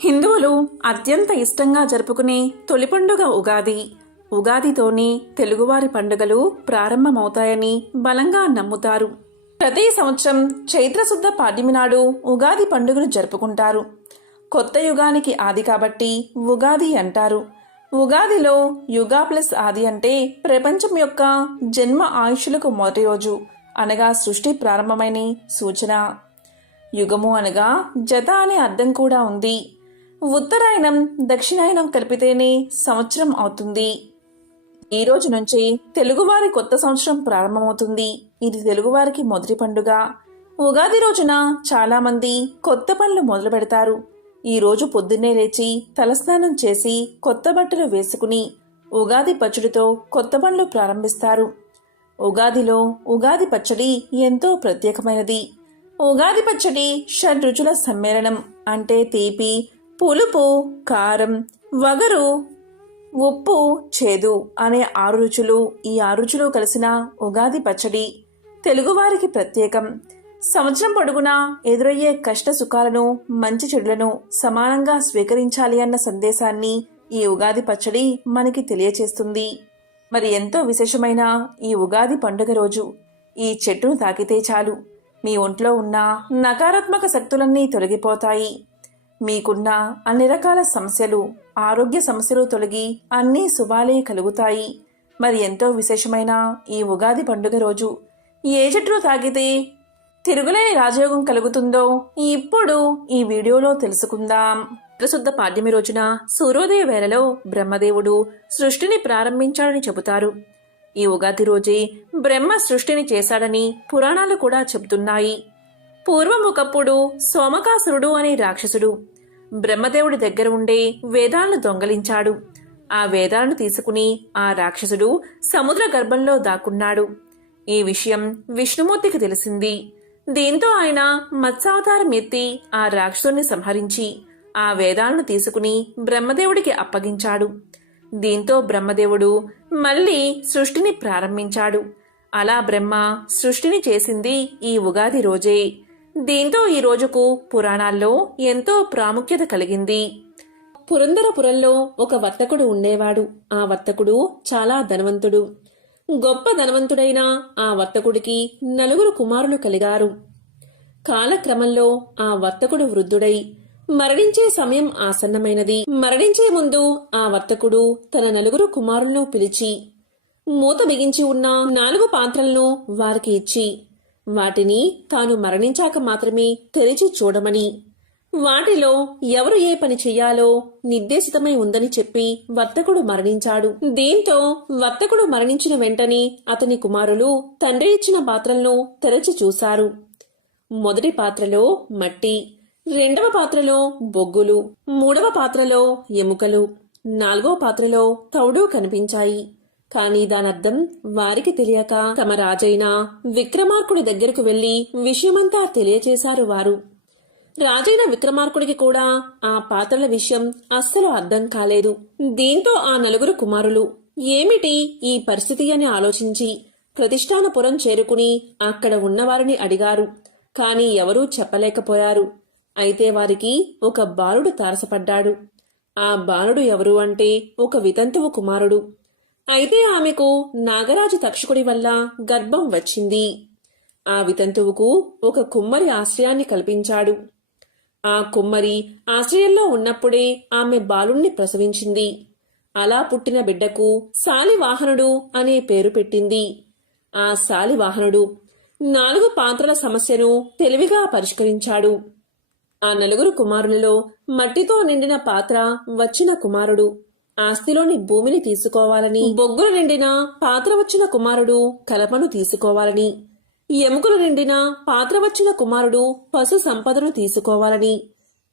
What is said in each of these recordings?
హిందువులు అత్యంత ఇష్టంగా జరుపుకునే తొలి పండుగ ఉగాది. ఉగాదితోనే తెలుగువారి పండుగలు ప్రారంభమవుతాయని బలంగా నమ్ముతారు. ప్రతి సంవత్సరం చైత్రశుద్ధ పాడ్యమి నాడు ఉగాది పండుగను జరుపుకుంటారు. కొత్త యుగానికి ఆది కాబట్టి ఉగాది అంటారు. ఉగాదిలో యుగా ప్లస్ ఆది అంటే ప్రపంచం యొక్క జన్మ ఆయుష్లకు మొదటి రోజు అనగా సృష్టి ప్రారంభమైన సూచన. యుగము అనగా జత అనే అర్థం కూడా ఉంది. ఉత్తరాయణం దక్షిణాయనం కలిపితేనే సంవత్సరం అవుతుంది. ఈ రోజు నుంచి తెలుగువారి కొత్త సంవత్సరం ప్రారంభమవుతుంది. ఇది తెలుగువారికి మొదటి పండుగ. ఉగాది రోజున చాలా మంది కొత్త పనులు మొదలు పెడతారు. ఈ రోజు పొద్దున్నే లేచి తలస్నానం చేసి కొత్త బట్టలు వేసుకుని ఉగాది పచ్చడితో కొత్త పనులు ప్రారంభిస్తారు. ఉగాదిలో ఉగాది పచ్చడి ఎంతో ప్రత్యేకమైనది. ఉగాది పచ్చడి షడ్రుచుల సమ్మేళనం. అంటే తీపి, పులుపు, కారం, వగరు, ఉప్పు, చేదు అనే 6 రుచులు. ఈ 6 రుచులు కలిసిన ఉగాది పచ్చడి తెలుగువారికి ప్రత్యేకం. సంవత్సరం పొడుగునా ఎదురయ్యే కష్ట సుఖాలను, మంచి చెడులను సమానంగా స్వీకరించాలి అన్న సందేశాన్ని ఈ ఉగాది పచ్చడి మనకి తెలియచేస్తుంది. మరి ఎంతో విశేషమైన ఈ ఉగాది పండుగ రోజు ఈ చెట్టును తాకితే చాలు మీ ఒంట్లో ఉన్న నకారాత్మక శక్తులన్నీ తొలగిపోతాయి. మీకున్న అన్ని రకాల సమస్యలు, ఆరోగ్య సమస్యలు తొలగి అన్నీ శుభాలే కలుగుతాయి. మరి ఎంతో విశేషమైన ఈ ఉగాది పండుగ రోజు ఏ చెట్టును తాకితే తిరుగులేని రాజయోగం కలుగుతుందో ఇప్పుడు ఈ వీడియోలో తెలుసుకుందాం. చైత్రశుద్ధ పాడ్యమి రోజున సూర్యోదయ వేళలో బ్రహ్మదేవుడు సృష్టిని ప్రారంభించాడని చెబుతారు. ఈ ఉగాది రోజే బ్రహ్మ సృష్టిని చేశాడని పురాణాలు కూడా చెబుతున్నాయి. పూర్వం ఒకప్పుడు సోమకాసురుడు అనే రాక్షసుడు బ్రహ్మదేవుడి దగ్గర ఉండే వేదాలను దొంగలించాడు. ఆ వేదాలను తీసుకుని ఆ రాక్షసుడు సముద్ర గర్భంలో దాక్కున్నాడు. ఈ విషయం విష్ణుమూర్తికి తెలిసింది. దీంతో ఆయన మత్స్యావతారం ఎత్తి ఆ రాక్షసుని సంహరించి ఆ వేదాలను తీసుకుని బ్రహ్మదేవుడికి అప్పగించాడు. దీంతో బ్రహ్మదేవుడు మళ్లీ సృష్టిని ప్రారంభించాడు. అలా బ్రహ్మ సృష్టిని చేసింది ఈ ఉగాది రోజే. దీంతో ఈ రోజుకు పురాణాల్లో ఎంతో ప్రాముఖ్యత కలిగింది. పురందరపురంలో ఒక వర్తకుడు ఉండేవాడు. ఆ వర్తకుడు చాలా ధనవంతుడు. గొప్ప ధనవంతుడైన ఆ వర్తకుడికి 4 కుమారులు కలిగారు. కాలక్రమంలో ఆ వర్తకుడు వృద్ధుడై మరణించే సమయం ఆసన్నమైనది. మరణించే ముందు ఆ వర్తకుడు తన 4 కుమారులను పిలిచి మూత బిగించి ఉన్న 4 పాత్రలను వారికి ఇచ్చి వాటిని తాను మరణించాక మాత్రమే తెరిచి చూడమని, వాటిలో ఎవరు ఏ పని చెయ్యాలో నిర్దేశితమై ఉందని చెప్పి వర్తకుడు మరణించాడు. దీంతో వర్తకుడు మరణించిన వెంటనే అతని కుమారులు తండ్రి ఇచ్చిన పాత్రలను తెరచి చూశారు. మొదటి పాత్రలో మట్టి, 2వ పాత్రలో బొగ్గులు, 3వ పాత్రలో ఎముకలు, 4వ పాత్రలో తౌడు కనిపించాయి. కాని దానర్థం వారికి తెలియక తమ రాజైన విక్రమార్కుడి దగ్గరకు వెళ్లి విషయమంతా తెలియచేశారు వారు. రాజైన విక్రమార్కుడికి కూడా ఆ పాత్రల విషయం అస్సలు అర్థం కాలేదు. దీంతో ఆ 4 కుమారులు ఏమిటి ఈ పరిస్థితి అని ఆలోచించి ప్రతిష్టానపురం చేరుకుని అక్కడ ఉన్నవారిని అడిగారు. కాని ఎవరూ చెప్పలేకపోయారు. అయితే వారికి ఒక బాలుడు తారసపడ్డాడు. ఆ బాలుడు ఎవరు అంటే ఒక వితంతువు కుమారుడు. అయితే ఆమెకు నాగరాజు తక్షకుడి వల్ల గర్భం వచ్చింది. ఆ వితంతువుకు ఒక కుమ్మరి ఆశ్రయాన్ని కల్పించాడు. ఆ కుమ్మరి ఆశ్రయంలో ఉన్నప్పుడే ఆమె బాలుణ్ణి ప్రసవించింది. అలా పుట్టిన బిడ్డకు శాలివాహనుడు అనే పేరు పెట్టింది. ఆ శాలివాహనుడు 4 పాత్రల సమస్యను తెలివిగా పరిష్కరించాడు. ఆ 4 కుమారులలో మట్టితో నిండిన పాత్ర వచ్చిన కుమారుడు ఆస్తిలోని భూమిని తీసుకోవాలని, బొగ్గులు నిండిన పాత్ర వచ్చిన కుమారుడు కలపను తీసుకోవాలని, ఎముకలు నిండిన పాత్ర వచ్చిన కుమారుడు పశు సంపదను తీసుకోవాలని,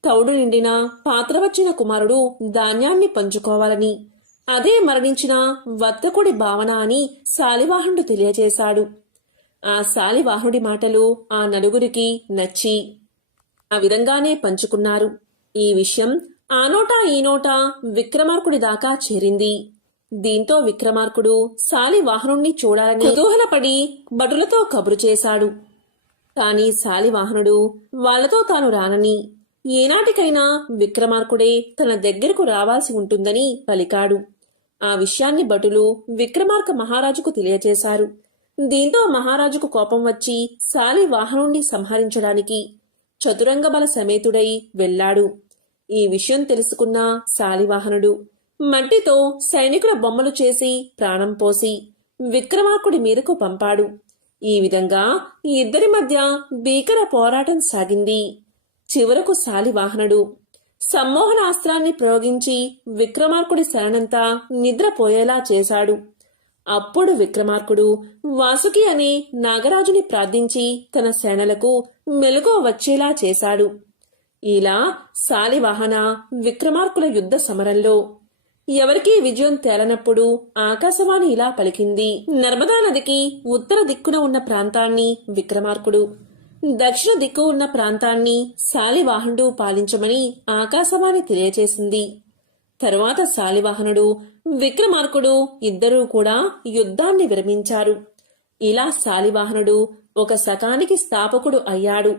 తౌడు నిండిన పాత్ర వచ్చిన కుమారుడు ధాన్యాన్ని పంచుకోవాలని, అదే మరణించిన వర్తకుడి భావన అని శాలివాహనుడు తెలియజేశాడు. ఆ శాలివాహనుడి మాటలు ఆ 4కి నచ్చి ఆ విధంగానే పంచుకున్నారు. ఈ విషయం ఆ నోటా ఈ నోటా విక్రమార్కుడి దాకా చేరింది. దీంతో విక్రమార్కుడు శాలివాహనుణ్ణి చూడాలని కుతూహలపడి భటులతో కబురు చేశాడు. కాని శాలివాహనుడు వాళ్లతో తాను రానని, ఏనాటికైనా విక్రమార్కుడే తన దగ్గరకు రావాల్సి ఉంటుందని పలికాడు. ఆ విషయాన్ని భటులు విక్రమార్క మహారాజుకు తెలియచేశారు. దీంతో మహారాజుకు కోపం వచ్చి శాలివాహనుణ్ణి సంహరించడానికి చతురంగ బల సమేతుడై వెళ్లాడు. ఈ విషయం తెలుసుకున్న శాలివాహనుడు మట్టితో సైనికుల బొమ్మలు చేసి ప్రాణం పోసి విక్రమార్కుడి మీదకు పంపాడు. ఈ విధంగా ఇద్దరి మధ్య భీకర పోరాటం సాగింది. చివరకు శాలివాహనుడు సమ్మోహనాస్త్రాన్ని ప్రయోగించి విక్రమార్కుడి శరణంతా నిద్రపోయేలా చేశాడు. అప్పుడు విక్రమార్కుడు వాసుకి అనే నాగరాజుని ప్రార్థించి తన సేనలకు మెలకువ వచ్చేలా చేశాడు. ఇలా శాలివాహన విక్రమార్కుల యుద్ధ సమరంలో ఎవరికీ విజయం తేలనప్పుడు ఆకాశవాణి ఇలా పలికింది. నర్మదా నదికి ఉత్తర దిక్కున ఉన్న ప్రాంతాన్ని విక్రమార్కుడు, దక్షిణ దిక్కు ఉన్న ప్రాంతాన్ని శాలివాహనుడు పాలించమని ఆకాశవాణి తెలియచేసింది. తరువాత శాలివాహనుడు విక్రమార్కుడు ఇద్దరూ కూడా యుద్ధాన్ని విరమించారు. ఇలా శాలివాహనుడు ఒక శకానికి స్థాపకుడు అయ్యాడు.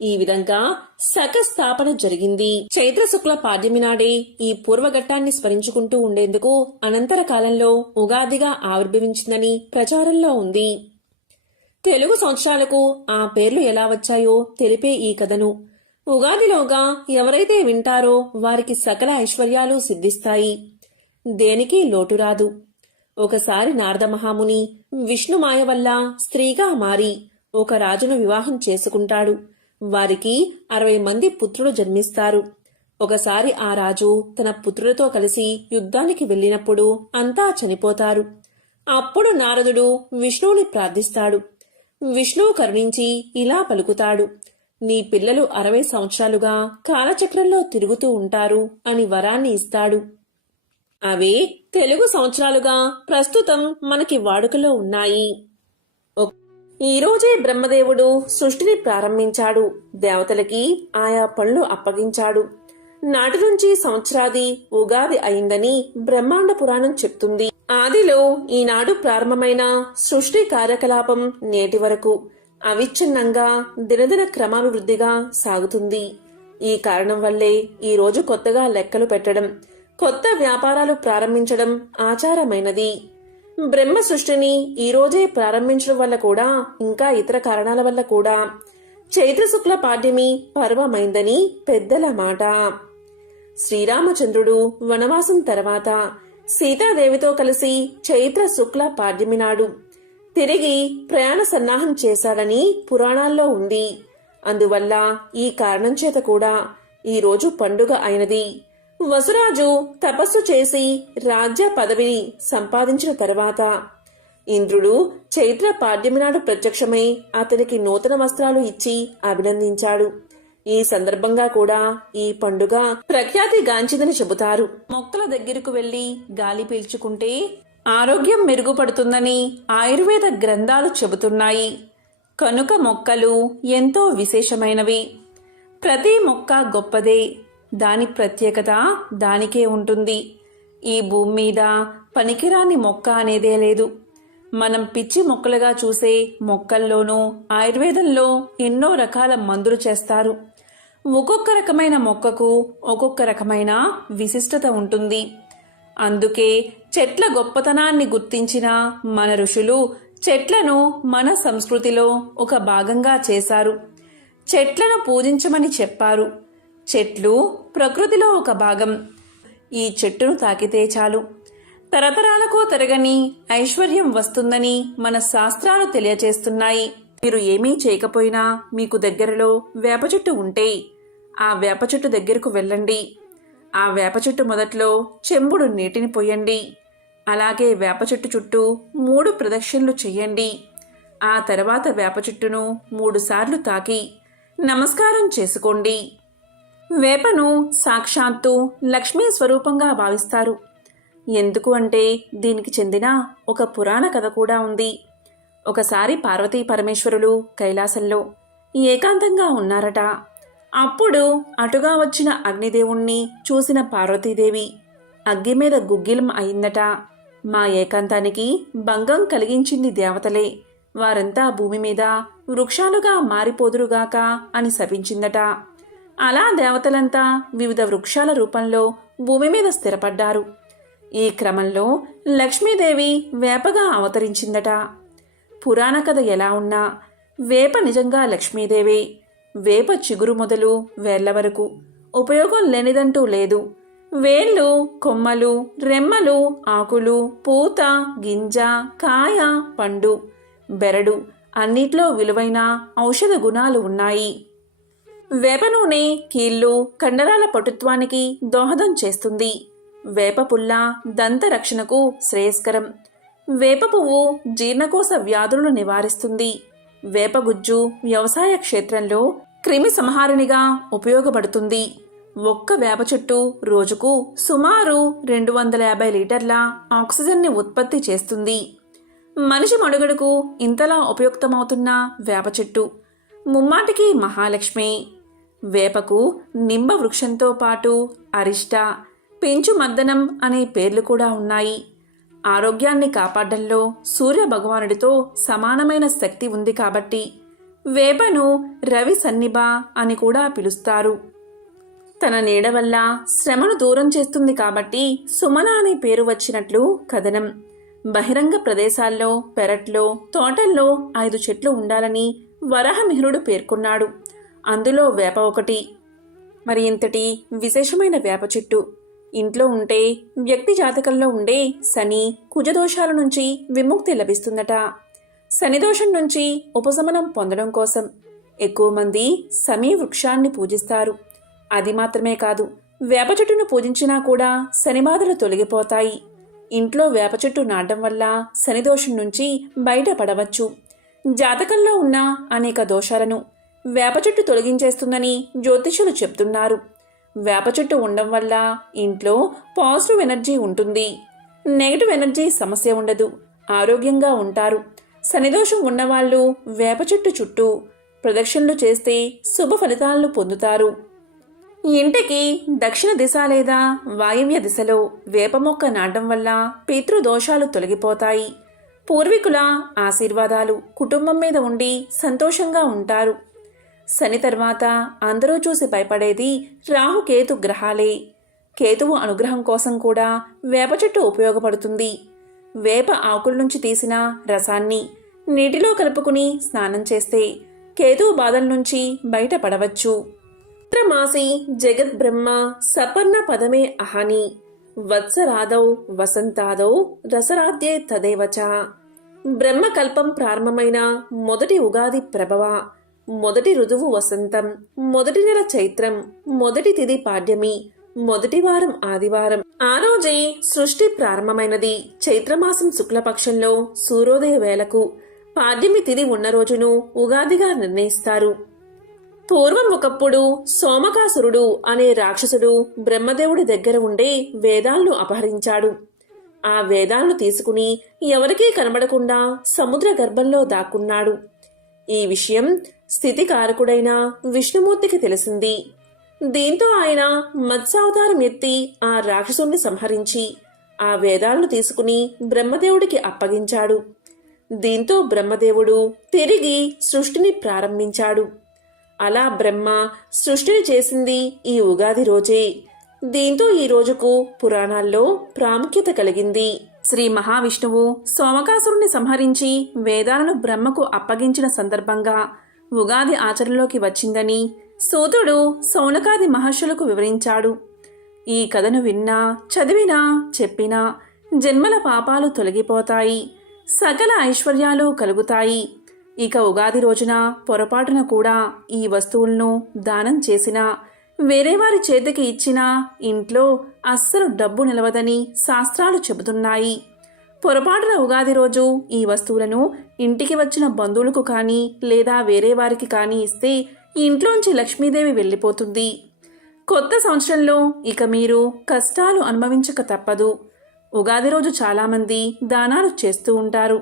ఈ విధంగా శక స్థాపన జరిగింది. చైత్ర శుక్ల పాడ్యమి నాడే ఈ పూర్వఘట్టాన్ని స్మరించుకుంటూ ఉండేందుకు అనంతర కాలంలో ఉగాదిగా ఆవిర్భవించిందని ప్రచారంలో ఉంది. తెలుగు సంవత్సరాలకు ఆ పేర్లు ఎలా వచ్చాయో తెలిపే ఈ కథను ఉగాదిలోగా ఎవరైతే వింటారో వారికి సకల ఐశ్వర్యాలు సిద్ధిస్తాయి, దేనికి లోటు రాదు. ఒకసారి నారద మహాముని విష్ణుమాయ వల్ల స్త్రీగా మారి ఒక రాజును వివాహం చేసుకుంటాడు. వారికి 60 మంది పుత్రులు జన్మిస్తారు. ఒకసారి ఆ రాజు తన పుత్రులతో కలిసి యుద్ధానికి వెళ్ళినప్పుడు అంతా చనిపోతారు. అప్పుడు నారదుడు విష్ణువుని ప్రార్థిస్తాడు. విష్ణువు కరుణించి ఇలా పలుకుతాడు, నీ పిల్లలు 60 సంవత్సరాలుగా కాలచక్రంలో తిరుగుతూ ఉంటారు అని వరాన్ని ఇస్తాడు. అవే తెలుగు సంవత్సరాలుగా ప్రస్తుతం మనకి వాడుకలో ఉన్నాయి. ఈ రోజే బ్రహ్మదేవుడు సృష్టిని ప్రారంభించాడు. దేవతలకి ఆయా పనులు అప్పగించాడు. నాటి నుంచి సంవత్సరాది ఉగాది అయిందని బ్రహ్మాండ పురాణం చెప్తుంది. ఆదిలో ఈనాడు ప్రారంభమైన సృష్టి కార్యకలాపం నేటి వరకు అవిచ్ఛిన్నంగా దినదిన క్రమాభివృద్ధిగా సాగుతుంది. ఈ కారణం వల్లే ఈ రోజు కొత్తగా లెక్కలు పెట్టడం, కొత్త వ్యాపారాలు ప్రారంభించడం ఆచారమైనది. బ్రహ్మ సృష్టిని ఈ రోజే ప్రారంభించడం వల్ల కూడా ఇంకా ఇతర కారణాల వల్ల కూడా చైత్ర శుక్ల పాడ్యమి పర్వమైందని పెద్దల మాట. శ్రీరామచంద్రుడు వనవాసం తర్వాత సీతాదేవితో కలిసి చైత్ర శుక్ల పాడ్యమి నాడు తిరిగి ప్రయాణ సన్నాహం చేశాడని పురాణాల్లో ఉంది. అందువల్ల ఈ కారణం చేత కూడా ఈ రోజు పండుగ అయినది. వసురాజు తపస్సు చేసి రాజ్య పదవిని సంపాదించిన తర్వాత ఇంద్రుడు చైత్ర పాడ్యమి నాడు ప్రత్యక్షమై అతనికి నూతన వస్త్రాలు ఇచ్చి అభినందించాడు. ఈ సందర్భంగా కూడా ఈ పండుగ ప్రఖ్యాతి గాంచిందని చెబుతారు. మొక్కల దగ్గరకు వెళ్లి గాలి పీల్చుకుంటే ఆరోగ్యం మెరుగుపడుతుందని ఆయుర్వేద గ్రంథాలు చెబుతున్నాయి. కనుక మొక్కలు ఎంతో విశేషమైనవి. ప్రతి మొక్క గొప్పదే, దాని ప్రత్యేకత దానికే ఉంటుంది. ఈ భూమి మీద పనికిరాని మొక్క అనేదే లేదు. మనం పిచ్చి మొక్కలుగా చూసే మొక్కల్లోనూ ఆయుర్వేదంలో ఎన్నో రకాల మందులు చేస్తారు. ఒక్కొక్క రకమైన మొక్కకు ఒక్కొక్క రకమైన విశిష్టత ఉంటుంది. అందుకే చెట్ల గొప్పతనాన్ని గుర్తించిన మన ఋషులు చెట్లను మన సంస్కృతిలో ఒక భాగంగా చేశారు. చెట్లను పూజించమని చెప్పారు. చెట్లు ప్రకృతిలో ఒక భాగం. ఈ చెట్టును తాకితే చాలు తరతరాలకు తరగని ఐశ్వర్యం వస్తుందని మన శాస్త్రాలు తెలియచేస్తున్నాయి. మీరు ఏమీ చేయకపోయినా మీకు దగ్గరలో వేప చెట్టు ఉంటే ఆ వేప చెట్టు దగ్గరకు వెళ్ళండి. ఆ వేప చెట్టు మొదట్లో చెంబుడు నీటిని పోయండి. అలాగే వేప చెట్టు చుట్టూ 3 ప్రదక్షిణలు చెయ్యండి. ఆ తర్వాత వేప చెట్టును 3 సార్లు తాకి నమస్కారం చేసుకోండి. వేపను సాక్షాత్తు లక్ష్మీ స్వరూపంగా భావిస్తారు. ఎందుకు అంటే దీనికి చెందిన ఒక పురాణ కథ కూడా ఉంది. ఒకసారి పార్వతీ పరమేశ్వరులు కైలాసంలో ఏకాంతంగా ఉన్నారట. అప్పుడు అటుగా వచ్చిన అగ్నిదేవుణ్ణి చూసిన పార్వతీదేవి అగ్గి మీద గుగ్గిలం అయిందట. మా ఏకాంతానికి భంగం కలిగించింది దేవతలే, వారంతా భూమి మీద వృక్షాలుగా మారిపోదురుగాక అని శపించిందట. అలా దేవతలంతా వివిధ వృక్షాల రూపంలో భూమి మీద స్థిరపడ్డారు. ఈ క్రమంలో లక్ష్మీదేవి వేపగా అవతరించిందట. పురాణ కథ ఎలా ఉన్నా వేప నిజంగా లక్ష్మీదేవే. వేప చిగురు మొదలు వేళ్ల వరకు ఉపయోగం లేనిదంటూ లేదు. వేళ్ళు, కొమ్మలు, రెమ్మలు, ఆకులు, పూత, గింజ, కాయ, పండు, బెరడు అన్నిట్లో విలువైన ఔషధ గుణాలు ఉన్నాయి. వేప నూనె కీళ్ళు, కండరాల పటుత్వానికి దోహదం చేస్తుంది. వేప పుల్ల దంత రక్షణకు శ్రేయస్కరం. వేప పువ్వు జీర్ణకోశ వ్యాధులను నివారిస్తుంది. వేపగుజ్జు వ్యవసాయ క్షేత్రంలో క్రిమి సంహారిణిగా ఉపయోగపడుతుంది. ఒక్క వేప చెట్టు రోజుకు సుమారు 250 లీటర్ల ఆక్సిజన్ని ఉత్పత్తి చేస్తుంది. మనిషి మనుగడకు ఇంతలా ఉపయుక్తమవుతున్న వేప చెట్టు ముమ్మాటికి మహాలక్ష్మి. వేపకు నింబ వృక్షంతో పాటు అరిష్ట, పెంచు మద్దనం అనే పేర్లు కూడా ఉన్నాయి. ఆరోగ్యాన్ని కాపాడడంలో సూర్య భగవానుడితో సమానమైన శక్తి ఉంది కాబట్టి వేపను రవి సన్నిభ అని కూడా పిలుస్తారు. తన నీడ వల్ల శ్రమను దూరం చేస్తుంది కాబట్టి సుమన అనే పేరు వచ్చినట్లు కథనం. బహిరంగ ప్రదేశాల్లో, పెరట్లో, తోటల్లో 5 చెట్లు ఉండాలని వరాహమిహిరుడు పేర్కొన్నాడు. అందులో వేప ఒకటి. మరి ఇంతటి విశేషమైన వేప చెట్టు ఇంట్లో ఉంటే వ్యక్తి జాతకంలో ఉండే శని, కుజదోషాల నుంచి విముక్తి లభిస్తుందట. శనిదోషం నుంచి ఉపశమనం పొందడం కోసం ఎక్కువ మంది సమీ వృక్షాన్ని పూజిస్తారు. అది మాత్రమే కాదు, వేప చెట్టును పూజించినా కూడా శనిబాధలు తొలగిపోతాయి. ఇంట్లో వేప చెట్టు నాటడం వల్ల శనిదోషం నుంచి బయటపడవచ్చు. జాతకంలో ఉన్న అనేక దోషాలను వేప చెట్టు తొలగించేస్తుందని జ్యోతిష్యులు చెప్తున్నారు. వేప చెట్టు ఉండడం వల్ల ఇంట్లో పాజిటివ్ ఎనర్జీ ఉంటుంది. నెగిటివ్ ఎనర్జీ సమస్య ఉండదు. ఆరోగ్యంగా ఉంటారు. శనిదోషం ఉన్నవాళ్ళు వేప చెట్టు చుట్టూ ప్రదక్షిణలు చేస్తే శుభ ఫలితాలను పొందుతారు. ఇంటికి దక్షిణ దిశ లేదా వాయువ్య దిశలో వేప మొక్క నాటడం వల్ల పితృదోషాలు తొలగిపోతాయి. పూర్వీకుల ఆశీర్వాదాలు కుటుంబం మీద ఉండి సంతోషంగా ఉంటారు. శని తర్వాత అందరూ చూసి భయపడేది రాహుకేతు గ్రహాలే. కేతువు అనుగ్రహం కోసం కూడా వేప చెట్టు ఉపయోగపడుతుంది. వేప ఆకుల నుంచి తీసిన రసాన్ని నీటిలో కలుపుకుని స్నానం చేస్తే కేతువు బాధల నుంచి బయటపడవచ్చు. మాసి జగత్ బ్రహ్మ సపర్ణ పదమే అహాని వత్సరాదౌ వసంతాదౌ రసరాద్యే తదేవచ. బ్రహ్మకల్పం ప్రారంభమైన మొదటి ఉగాది ప్రభవ, మొదటి ఋతువు వసంతం, మొదటి నెల చైత్రం, మొదటి తిథి పాడ్యమి, మొదటి వారం ఆదివారం. ఆ రోజే సృష్టి ప్రారంభమైనది. చైత్రమాసం శుక్లపక్షంలో సూర్యోదయ వేళకు పాడ్యమి తిథి ఉన్న రోజును ఉగాదిగా నిర్ణయిస్తారు. పూర్వం ఒకప్పుడు సోమకాసురుడు అనే రాక్షసుడు బ్రహ్మదేవుడి దగ్గర ఉండే వేదాలను అపహరించాడు. ఆ వేదాలను తీసుకుని ఎవరికీ కనబడకుండా సముద్ర గర్భంలో దాక్కున్నాడు. ఈ విషయం స్థితికారకుడైన విష్ణుమూర్తికి తెలిసింది. దీంతో ఆయన మత్స్యావతారం ఎత్తి ఆ రాక్షసుణ్ణి సంహరించి ఆ వేదాలను తీసుకుని బ్రహ్మదేవుడికి అప్పగించాడు. దీంతో బ్రహ్మదేవుడు తిరిగి సృష్టిని ప్రారంభించాడు. అలా బ్రహ్మ సృష్టిని చేసింది ఈ ఉగాది రోజే. దీంతో ఈ రోజుకు పురాణాల్లో ప్రాముఖ్యత కలిగింది. శ్రీ మహావిష్ణువు సోమకాసురుణ్ణి సంహరించి వేదాలను బ్రహ్మకు అప్పగించిన సందర్భంగా ఉగాది ఆచరణలోకి వచ్చిందని సూతుడు సౌనకాది మహర్షులకు వివరించాడు. ఈ కథను విన్నా, చదివినా, చెప్పినా జన్మల పాపాలు తొలగిపోతాయి, సకల ఐశ్వర్యాలు కలుగుతాయి. ఇక ఉగాది రోజున పొరపాటున కూడా ఈ వస్తువులను దానం చేసినా, వేరే వారి చేతికి ఇచ్చినా ఇంట్లో అస్సలు డబ్బు నిలవదని శాస్త్రాలు చెబుతున్నాయి. పొరపాటున ఉగాది రోజు ఈ వస్తువులను ఇంటికి వచ్చిన బంధువులకు కానీ లేదా వేరే వారికి కానీ ఇస్తే ఇంట్లోంచి లక్ష్మీదేవి వెళ్ళిపోతుంది. కొత్త సంవత్సరంలో ఇక మీరు కష్టాలు అనుభవించక తప్పదు. ఉగాది రోజు చాలామంది దానాలు చేస్తూ ఉంటారు.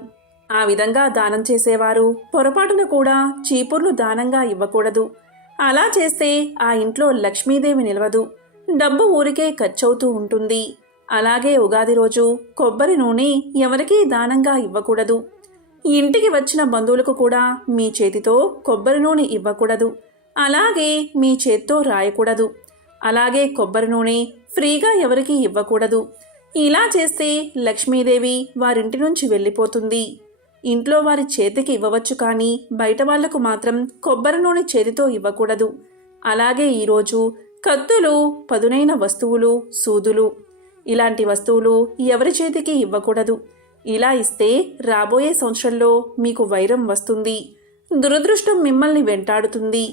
ఆ విధంగా దానం చేసేవారు పొరపాటున కూడా చీపుర్లు దానంగా ఇవ్వకూడదు. అలా చేస్తే ఆ ఇంట్లో లక్ష్మీదేవి నిలవదు, డబ్బు ఊరికే ఖర్చవుతూ ఉంటుంది. అలాగే ఉగాది రోజు కొబ్బరి నూనె ఎవరికీ దానంగా ఇవ్వకూడదు. ఇంటికి వచ్చిన బంధువులకు కూడా మీ చేతితో కొబ్బరి నూనె ఇవ్వకూడదు. అలాగే మీ చేత్తో రాయకూడదు. అలాగే కొబ్బరి నూనె ఫ్రీగా ఎవరికీ ఇవ్వకూడదు. ఇలా చేస్తే లక్ష్మీదేవి వారింటి నుంచి వెళ్ళిపోతుంది. ఇంట్లో వారి చేతికి ఇవ్వవచ్చు, కానీ బయట వాళ్లకు మాత్రం కొబ్బరి నూనె చేతితో ఇవ్వకూడదు. అలాగే ఈరోజు కత్తులు, పదునైన వస్తువులు, సూదులు ఇలాంటి వస్తువులు ఎవరి చేతికి ఇవ్వకూడదు. ఇలా ఇస్తే రాబోయే సంవత్సరంలో మీకు వైరం వస్తుంది. దురదృష్టం మిమ్మల్ని వెంటాడుతుంది.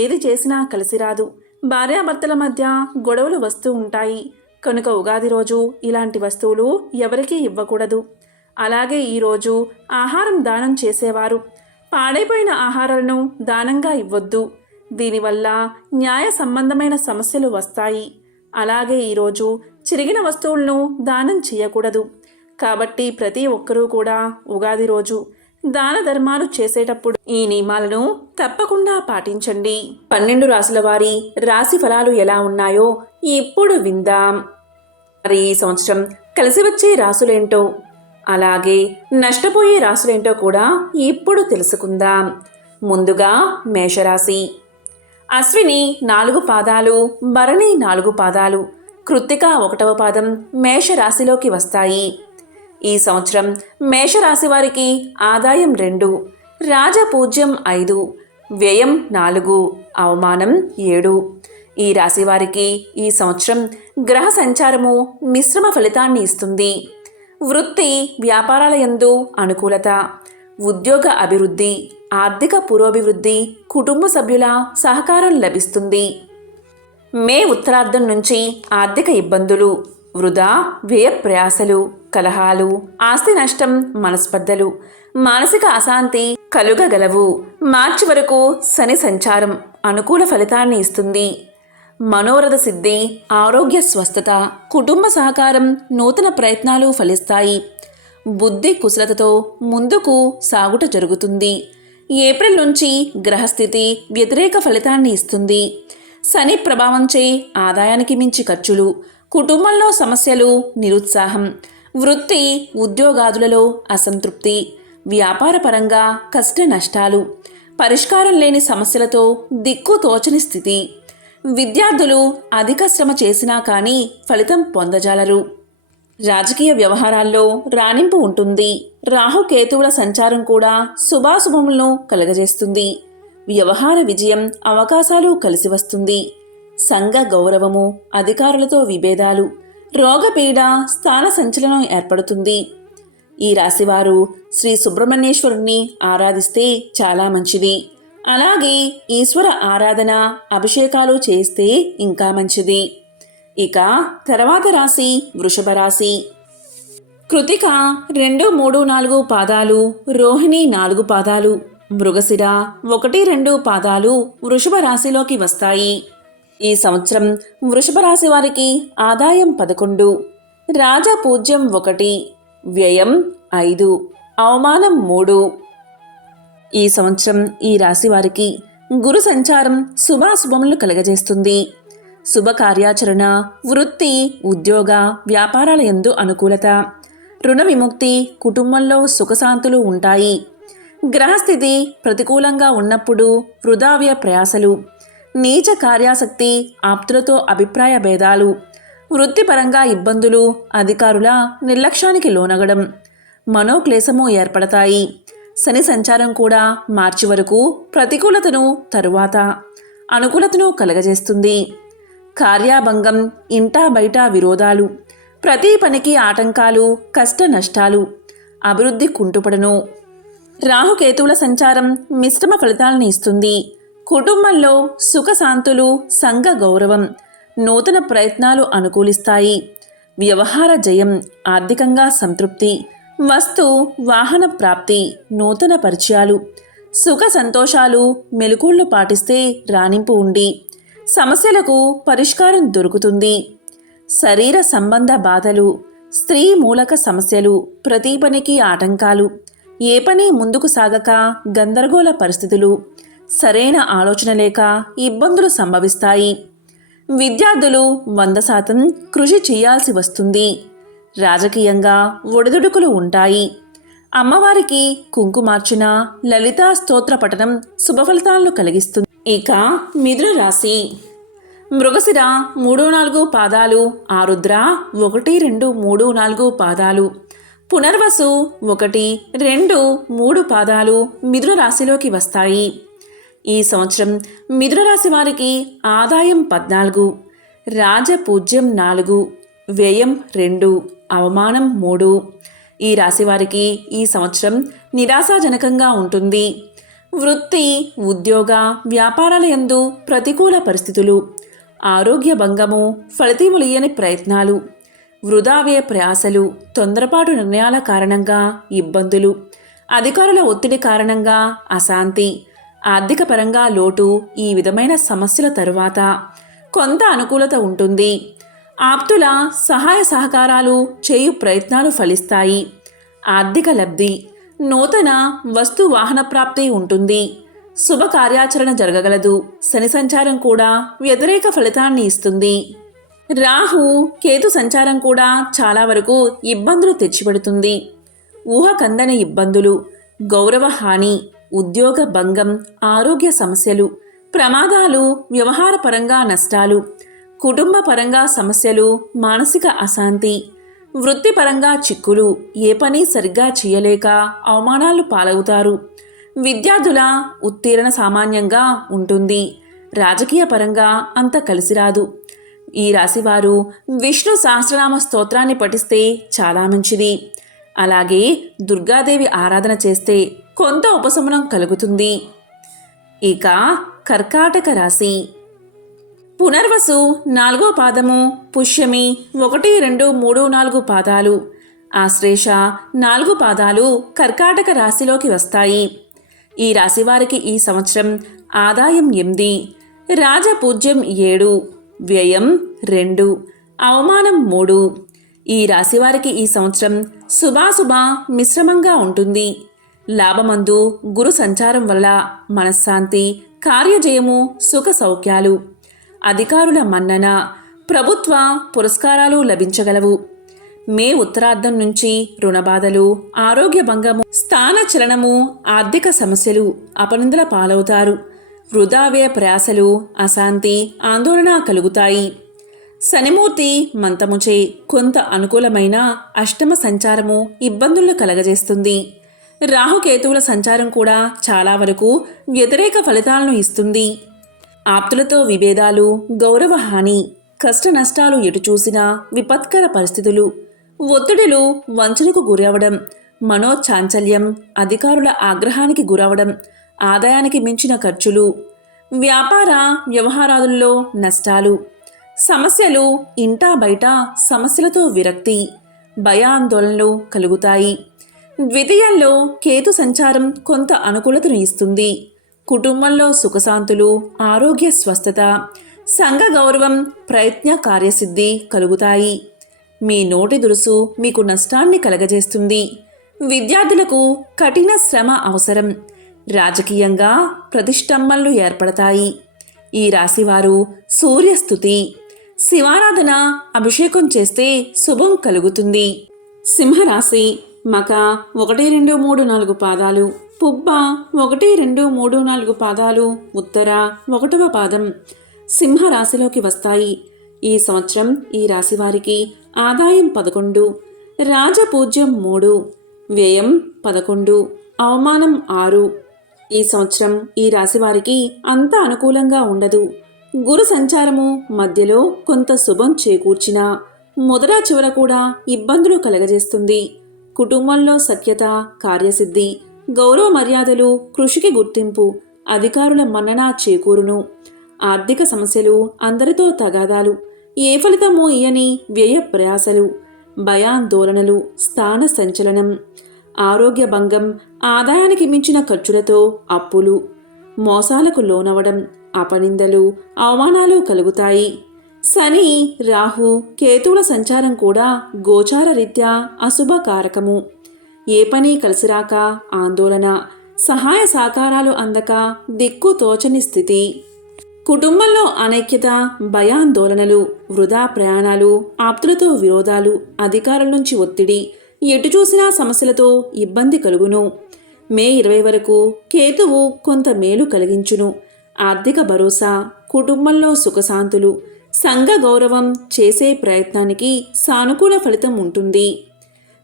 ఏది చేసినా కలిసి రాదు. భార్యాభర్తల మధ్య గొడవలు వస్తూ ఉంటాయి. కనుక ఉగాది రోజు ఇలాంటి వస్తువులు ఎవరికీ ఇవ్వకూడదు. అలాగే ఈరోజు ఆహారం దానం చేసేవారు పాడైపోయిన ఆహారాలను దానంగా ఇవ్వొద్దు. దీనివల్ల న్యాయ సంబంధమైన సమస్యలు వస్తాయి. అలాగే ఈరోజు చిరిగిన వస్తువులను దానం చేయకూడదు. కాబట్టి ప్రతి ఒక్కరూ కూడా ఉగాది రోజు దాన ధర్మాలు చేసేటప్పుడు ఈ నియమాలను తప్పకుండా పాటించండి. 12 రాశుల వారి రాశి ఫలాలు ఎలా ఉన్నాయో ఇప్పుడు విందాం. మరి ఈ సంవత్సరం కలిసి వచ్చే రాశులేంటో, అలాగే నష్టపోయే రాశులేంటో కూడా ఇప్పుడు తెలుసుకుందాం. ముందుగా మేషరాశి. అశ్విని 4 పాదాలు, భరణి 4 పాదాలు, కృత్తిక 1వ పాదం మేషరాశిలోకి వస్తాయి. ఈ సంవత్సరం మేషరాశి వారికి ఆదాయం 2, రాజపూజ్యం 5, వ్యయం 4, అవమానం 7. ఈ రాశి వారికి ఈ సంవత్సరం గ్రహ సంచారము మిశ్రమ ఫలితాన్ని ఇస్తుంది. వృత్తి వ్యాపారాల యందు అనుకూలత, ఉద్యోగ అభివృద్ధి, ఆర్థిక పురోభివృద్ధి, కుటుంబ సభ్యుల సహకారం లభిస్తుంది. మే ఉత్తరార్ధం నుంచి ఆర్థిక ఇబ్బందులు, వృధా వ్యయ ప్రయాసలు, కలహాలు, ఆస్తి నష్టం, మనస్పర్ధలు, మానసిక అశాంతి కలుగగలవు. మార్చి వరకు శని సంచారం అనుకూల ఫలితాన్ని ఇస్తుంది. మనోరథ సిద్ధి, ఆరోగ్య స్వస్థత, కుటుంబ సహకారం, నూతన ప్రయత్నాలు ఫలిస్తాయి. బుద్ధి కుశలతతో ముందుకు సాగుట జరుగుతుంది. ఏప్రిల్ నుంచి గ్రహస్థితి వ్యతిరేక ఫలితాన్ని ఇస్తుంది. శని ప్రభావంచే ఆదాయానికి మించి ఖర్చులు, కుటుంబంలో సమస్యలు, నిరుత్సాహం, వృత్తి ఉద్యోగాదులలో అసంతృప్తి, వ్యాపారపరంగా కష్ట నష్టాలు, పరిష్కారం లేని సమస్యలతో దిక్కు తోచని స్థితి. విద్యార్థులు అధిక శ్రమ చేసినా కానీ ఫలితం పొందజాలరు. రాజకీయ వ్యవహారాల్లో రాణింపు ఉంటుంది. రాహుకేతువుల సంచారం కూడా శుభాశుభములను కలగజేస్తుంది. వ్యవహార విజయం, అవకాశాలు కలిసి వస్తుంది. సంఘ గౌరవము, అధికారులతో విభేదాలు, రోగపీడ, స్థాన సంచలనం ఏర్పడుతుంది. ఈ రాశివారు శ్రీ సుబ్రహ్మణ్యేశ్వరుణ్ణి ఆరాధిస్తే చాలా మంచిది. అలాగే ఈశ్వర ఆరాధన, అభిషేకాలు చేస్తే ఇంకా మంచిది. ఇక తర్వాత రాశి వృషభ రాశి. కృతిక 2, 3, 4 పాదాలు, రోహిణి 4 పాదాలు, మృగశిర 1, 2 పాదాలు వృషభ రాశిలోకి వస్తాయి. ఈ సంవత్సరం వృషభ రాశి వారికి ఆదాయం 11, రాజపూజ్యం 1, వ్యయం 5, అవమానం 3. ఈ సంవత్సరం ఈ రాశి వారికి గురు సంచారం శుభాశుభములు కలగజేస్తుంది. శుభ కార్యాచరణ, వృత్తి, ఉద్యోగ, వ్యాపారాల యందు అనుకూలత, రుణ విముక్తి, కుటుంబంలో సుఖశాంతులు ఉంటాయి. గ్రహస్థితి ప్రతికూలంగా ఉన్నప్పుడు వృధావ్య ప్రయాసలు, నీచ కార్యాసక్తి, ఆప్తులతో అభిప్రాయ భేదాలు, వృత్తిపరంగా ఇబ్బందులు, అధికారుల నిర్లక్ష్యానికి లోనగడం, మనోక్లేశము ఏర్పడతాయి. శని సంచారం కూడా మార్చి వరకు ప్రతికూలతను, తరువాత అనుకూలతను కలగజేస్తుంది. కార్యాభంగం, ఇంటా బయట విరోధాలు, ప్రతి పనికి ఆటంకాలు, కష్ట నష్టాలు, అభివృద్ధి కుంటుపడను. రాహుకేతువుల సంచారం మిశ్రమ ఫలితాలను ఇస్తుంది. కుటుంబంలో సుఖశాంతులు, సంఘ గౌరవం, నూతన ప్రయత్నాలు అనుకూలిస్తాయి. వ్యవహార జయం, ఆర్థికంగా సంతృప్తి, వస్తు వాహన ప్రాప్తి, నూతన పరిచయాలు, సుఖ సంతోషాలు, మెలకువలు పాటిస్తే రాణింపు ఉండి సమస్యలకు పరిష్కారం దొరుకుతుంది. శరీర సంబంధ బాధలు, స్త్రీ మూలక సమస్యలు, ప్రతి పనికి ఆటంకాలు, ఏ పని ముందుకు సాగక గందరగోళ పరిస్థితులు, సరైన ఆలోచన లేక ఇబ్బందులు సంభవిస్తాయి. విద్యార్థులు 100% కృషి చేయాల్సి వస్తుంది. రాజకీయంగా ఒడిదుడుకులు ఉంటాయి. అమ్మవారికి కుంకుమార్చన, లలితా స్తోత్ర పఠనం శుభఫలితాలను కలిగిస్తుంది. ఇక మిథున రాశి. మృగశిర 3-4 పాదాలు, ఆరుద్ర 1-2-3-4 పాదాలు, పునర్వసు 1-2-3 పాదాలు మిథున రాశిలోకి వస్తాయి. ఈ సంవత్సరం మిథున రాశి వారికి ఆదాయం 14, రాజపూజ్యం 4, వ్యయం 2, అవమానం 3. ఈ రాశి వారికి ఈ సంవత్సరం నిరాశాజనకంగా ఉంటుంది. వృత్తి, ఉద్యోగ, వ్యాపారాల యందు ప్రతికూల పరిస్థితులు, ఆరోగ్య భంగము, ఫలితములియని ప్రయత్నాలు, వృధావ్యయ ప్రయాసలు, తొందరపాటు నిర్ణయాల కారణంగా ఇబ్బందులు, అధికారుల ఒత్తిడి కారణంగా అశాంతి, ఆర్థిక పరంగా లోటు, ఈ విధమైన సమస్యల తరువాత కొంత అనుకూలత ఉంటుంది. ఆప్తుల సహాయ సహకారాలు చేయు ప్రయత్నాలు ఫలిస్తాయి. ఆర్థిక లబ్ధి, నూతన వస్తు వాహన ప్రాప్తి ఉంటుంది. శుభ కార్యాచరణ జరగగలదు. శని సంచారం కూడా వ్యతిరేక ఫలితాన్ని ఇస్తుంది. రాహు, కేతు సంచారం కూడా చాలా వరకు ఇబ్బందులు తెచ్చిపెడుతుంది. ఊహకందని ఇబ్బందులు, గౌరవ హాని, ఉద్యోగ భంగం, ఆరోగ్య సమస్యలు, ప్రమాదాలు, వ్యవహార పరంగా నష్టాలు, కుటుంబ పరంగా సమస్యలు, మానసిక అశాంతి, వృత్తిపరంగా చిక్కులు, ఏ పని సరిగ్గా చేయలేక అవమానాలు పాలవుతారు. విద్యార్థుల ఉత్తీర్ణ సామాన్యంగా ఉంటుంది. రాజకీయ పరంగా అంత కలిసిరాదు. ఈ రాశివారు విష్ణు సహస్రనామ స్తోత్రాన్ని పఠిస్తే చాలా మంచిది. అలాగే దుర్గాదేవి ఆరాధన చేస్తే కొంత ఉపశమనం కలుగుతుంది. ఇక కర్కాటక రాశి. పునర్వసు 4వ పాదము, పుష్యమి 1-2-3-4 పాదాలు, ఆశ్లేష 4 పాదాలు కర్కాటక రాశిలోకి వస్తాయి. ఈ రాశివారికి ఈ సంవత్సరం ఆదాయం 8, రాజపూజ్యం 7, వ్యయం 2, అవమానం 3. ఈ రాశివారికి ఈ సంవత్సరం శుభాశుభ మిశ్రమంగా ఉంటుంది. లాభమందు గురు సంచారం వల్ల మనశ్శాంతి, కార్యజయము, సుఖ సౌఖ్యాలు, అధికారుల మన్నన, ప్రభుత్వ పురస్కారాలు లభించగలవు. మే ఉత్తరార్ధం నుంచి రుణబాధలు, ఆరోగ్య భంగము, స్థాన చలనము, ఆర్థిక సమస్యలు, అపనిందల పాలవుతారు. వృధావ్యయ ప్రయాసలు, అశాంతి, ఆందోళన కలుగుతాయి. శనిమూర్తి మంతముచే కొంత అనుకూలమైన అష్టమ సంచారము ఇబ్బందులను కలగజేస్తుంది. రాహుకేతువుల సంచారం కూడా చాలా వరకు వ్యతిరేక ఫలితాలను ఇస్తుంది. ఆప్తులతో విభేదాలు, గౌరవ హాని, కష్ట నష్టాలు ఎటు చూసినా విపత్కర పరిస్థితులు, ఒత్తిడులు, వంచనకు గురవడం, మనోచాంచల్యం, అధికారుల ఆగ్రహానికి గురవడం, ఆదాయానికి మించిన ఖర్చులు, వ్యాపార వ్యవహారాదుల్లో నష్టాలు, సమస్యలు, ఇంటా బయట సమస్యలతో విరక్తి, భయాందోళనలు కలుగుతాయి. ద్వితీయంలో కేతు సంచారం కొంత అనుకూలతను ఇస్తుంది. కుటుంబంలో సుఖశాంతులు, ఆరోగ్య స్వస్థత, సంఘ గౌరవం, ప్రయత్న కార్యసిద్ధి కలుగుతాయి. మీ నోటి దురుసు మీకు నష్టాన్ని కలగజేస్తుంది. విద్యార్థులకు కఠిన శ్రమ అవసరం. రాజకీయంగా ప్రతిష్టంభనలు ఏర్పడతాయి. ఈ రాశివారు సూర్యస్తుతి, శివారాధన, అభిషేకం చేస్తే శుభం కలుగుతుంది. సింహరాశి. మక 1-2-3-4 పాదాలు, పుబ్బ 1-2-3-4 పాదాలు, ఉత్తర 1వ పాదం సింహరాశిలోకి వస్తాయి. ఈ సంవత్సరం ఈ రాశివారికి ఆదాయం 11, రాజపూజ్యం 3, వ్యయం 11, అవమానం 6. ఈ సంవత్సరం ఈ రాశివారికి అంత అనుకూలంగా ఉండదు. గురు సంచారము మధ్యలో కొంత శుభం చేకూర్చినా మొదట చివర కూడా ఇబ్బందులు కలగజేస్తుంది. కుటుంబంలో సఖ్యత, కార్యసిద్ధి, గౌరవ మర్యాదలు, కృషికి గుర్తింపు, అధికారుల మన్నన చేకూరును. ఆర్థిక సమస్యలు, అందరితో తగాదాలు, ఏ ఫలితమో ఇయని వ్యయ ప్రయాసలు, భయాందోళనలు, స్థాన సంచలనం, ఆరోగ్య భంగం, ఆదాయానికి మించిన ఖర్చులతో అప్పులు, మోసాలకు లోనవడం, అపనిందలు, అవమానాలు కలుగుతాయి. శని, రాహు, కేతువుల సంచారం కూడా గోచార రీత్యా అశుభకారకము. ఏ పని కలిసిరాక ఆందోళన, సహాయ సహకారాలు అందక దిక్కు తోచని స్థితి, కుటుంబంలో అనైక్యత, భయాందోళనలు, వృధా ప్రయాణాలు, ఆప్తులతో విరోధాలు, అధికారుల నుంచి ఒత్తిడి, ఎటు చూసినా సమస్యలతో ఇబ్బంది కలుగును. మే 20 వరకు కేతువు కొంత మేలు కలిగించును. ఆర్థిక భరోసా, కుటుంబంలో సుఖశాంతులు, సంఘ గౌరవం, చేసే ప్రయత్నానికి సానుకూల ఫలితం ఉంటుంది.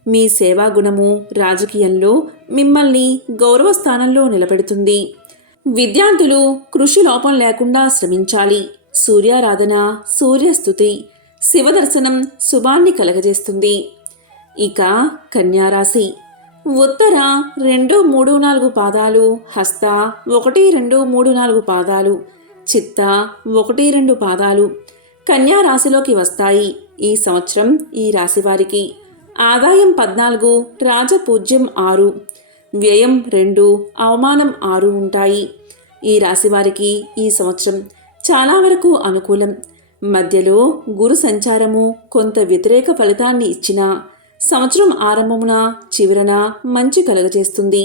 మీ సేవా గుణము రాజకీయంలో మిమ్మల్ని గౌరవ స్థానంలో నిలబెడుతుంది. విద్యార్థులు కృషి లోపం లేకుండా శ్రమించాలి. సూర్యారాధన, సూర్యస్తుతి, శివదర్శనం శుభాన్ని కలగజేస్తుంది. ఇక కన్యారాశి. ఉత్తర 2, 3, 4 పాదాలు, హస్త 1, 2, 3, 4 పాదాలు, చిత్త 1, 2 పాదాలు కన్యా రాశిలోకి వస్తాయి. ఈ సంవత్సరం ఈ రాశి వారికి ఆదాయం 14, రాజపూజ్యం 6, వ్యయం 2, అవమానం 6 ఉంటాయి. ఈ రాశి వారికి ఈ సంవత్సరం చాలా వరకు అనుకూలం. మధ్యలో గురు సంచారము కొంత వ్యతిరేక ఫలితాన్ని ఇచ్చినా సంవత్సరం ఆరంభమున చివరన మంచి కలుగజేస్తుంది.